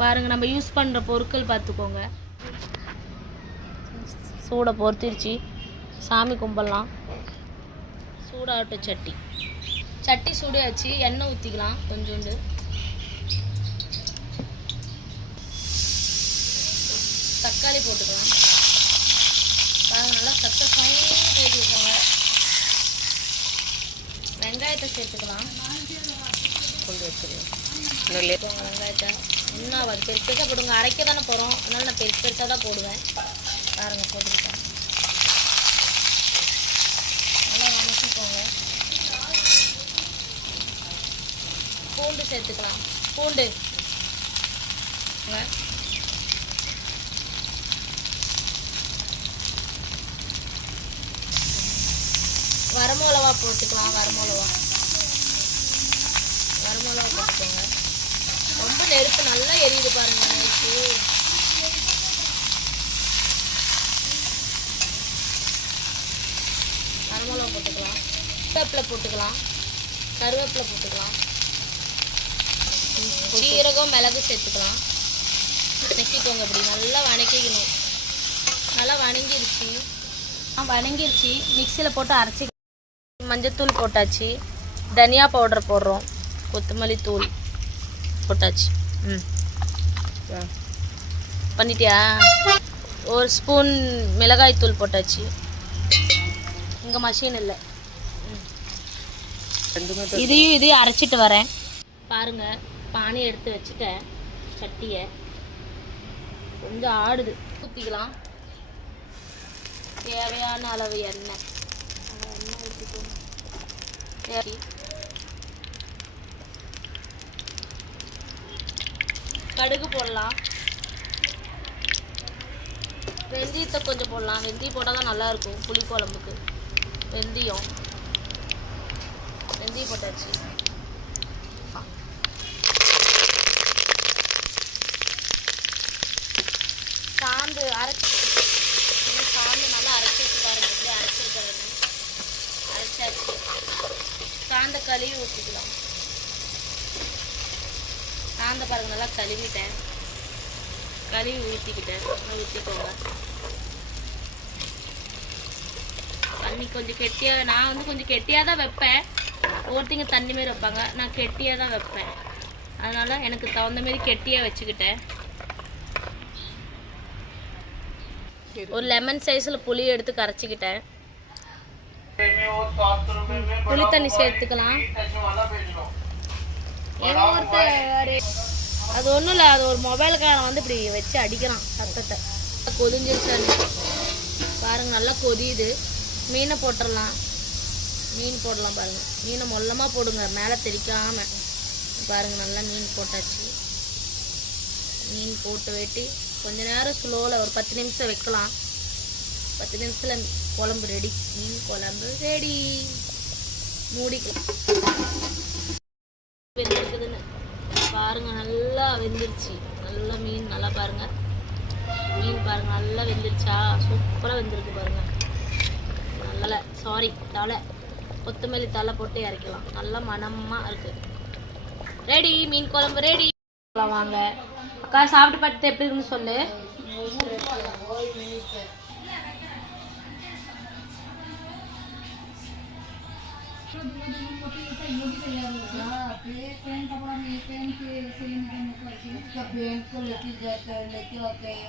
பாருங்கள், நம்ம யூஸ் பண்ணுற பொருட்கள் பார்த்துக்கோங்க. சூடை பொறுத்திருச்சு, சாமி கும்பிடலாம். சூடாகட்டும் சட்டி. சட்டி சூடாச்சு, எண்ணெய் ஊற்றிக்கலாம் கொஞ்சோண்டு. தக்காளி போட்டுக்கலாம். பாருங்கள், நல்லா சத்த வச்சுக்கோங்க. வெங்காயத்தை சேர்த்துக்கலாம். கொண்டு வச்சுருவோம் வெங்காயத்தை. இன்னும் அது பெருசு பெருசாக போடுங்க. அரைக்க தானே போகிறோம், அதனால் நான் பெருசு பெருசாக தான் போடுவேன். பாருங்கள், போட்டுக்கிட்டேன். நல்லா வணக்கிக்கோங்க. பூண்டு சேர்த்துக்கலாம். பூண்டு வரமிளகா போட்டுக்கலாம். வரமிளகா போட்டுக்கோங்க. ரொம்ப நெருப்பு நல்லா எரியுது பாருங்கள். நெருப்பு வரமிளகா போட்டுக்கலாம். கருவேப்பிலை போட்டுக்கலாம். சீரகம், மிளகு சேர்த்துக்கலாம். நெக்கிக்கோங்க. இப்படி நல்லா வணக்கிக்கணும். நல்லா வணங்கிருச்சு. மிக்சியில் போட்டு அரைச்சி. மஞ்சத்தூள் போட்டாச்சு. தனியா பவுடர் போடுறோம். கொத்தமல்லி தூள் போட்டாச்சு. பண்ணிட்டியா? ஒரு ஸ்பூன் மிளகாய் தூள் போட்டாச்சு. இங்கே மஷின் இல்லை. இதையும் அரைச்சிட்டு வரேன். பாருங்கள், பானை எடுத்து வச்சுட்டேன். சட்டியை கொஞ்சம் ஆடுது. ஊற்றிக்கலாம். தேவையான அளவு எண்ணெய் ஊற்றிக்கணும். கடுகு போடலாம். வெந்தயத்தை கொஞ்சம் போடலாம். வெந்தயம் போட்டால் தான் நல்லாயிருக்கும் புளி குழம்புக்கு. வெந்தயம் போட்டாச்சு. சாந்து நல்லா அரைச்சி பாருங்க. எப்படி அரைச்சிருக்கிறது. அரைச்சாச்சு. சாந்த கழுவி ஊற்றிக்கலாம். சாந்த பாருங்க, நல்லா கழுவிட்டேன். கழுவி ஊற்றிக்கோங்க. தண்ணி கொஞ்சம் கெட்டியாக. நான் கொஞ்சம் கெட்டியாக தான் வைப்பேன். ஒருத்தங்க தண்ணி மாரி வைப்பாங்க. நான் கெட்டியாக தான் வைப்பேன். அதனால் எனக்கு தகுந்த மாரி கெட்டியாக வச்சுக்கிட்டேன். ஒரு லெமன் சைஸில் புளி எடுத்து கரைச்சிக்கிட்டேன். புளி தண்ணி சேர்த்துக்கலாம். அது ஒன்றும் இல்லை, அது ஒரு மொபைலுக்கான இப்படி வச்சு அடிக்கிறான் சத்தத்தை. கொதிஞ்சிருச்சான்னு பாருங்கள். நல்லா கொதியுது. மீனை போட்டுடலாம். மீன் போடலாம். பாருங்கள், மீனை மொல்லமாக போடுங்க, மேலே தெரிக்காமல். பாருங்கள், நல்லா மீன் போட்டாச்சு. மீன் போட்டு வெட்டி கொஞ்ச நேரம் ஸ்லோவில் ஒரு 10 நிமிஷம் வைக்கலாம். 10 நிமிஷத்தில் குழம்பு ரெடி. மீன் குழம்பு ரெடி. மூடிக்கலாம். வெந்திருக்குதுன்னு பாருங்கள். நல்லா வெந்துருச்சு. நல்லா மீன் நல்லா பாருங்கள். நல்லா வெந்துருச்சா? சூப்பராக வெந்திருக்கு பாருங்கள். நல்லா கொத்தமல்லி தலை போட்டு இறக்கலாம். நல்லா மணமாக இருக்குது. ரெடி. மீன் குழம்பு ரெடி. வாங்க அக்கா, சாப்பிட்டு பார்த்து எப்படி இருக்குன்னு சொல்லு. पेन को लेके जाता है, लेके आते हैं,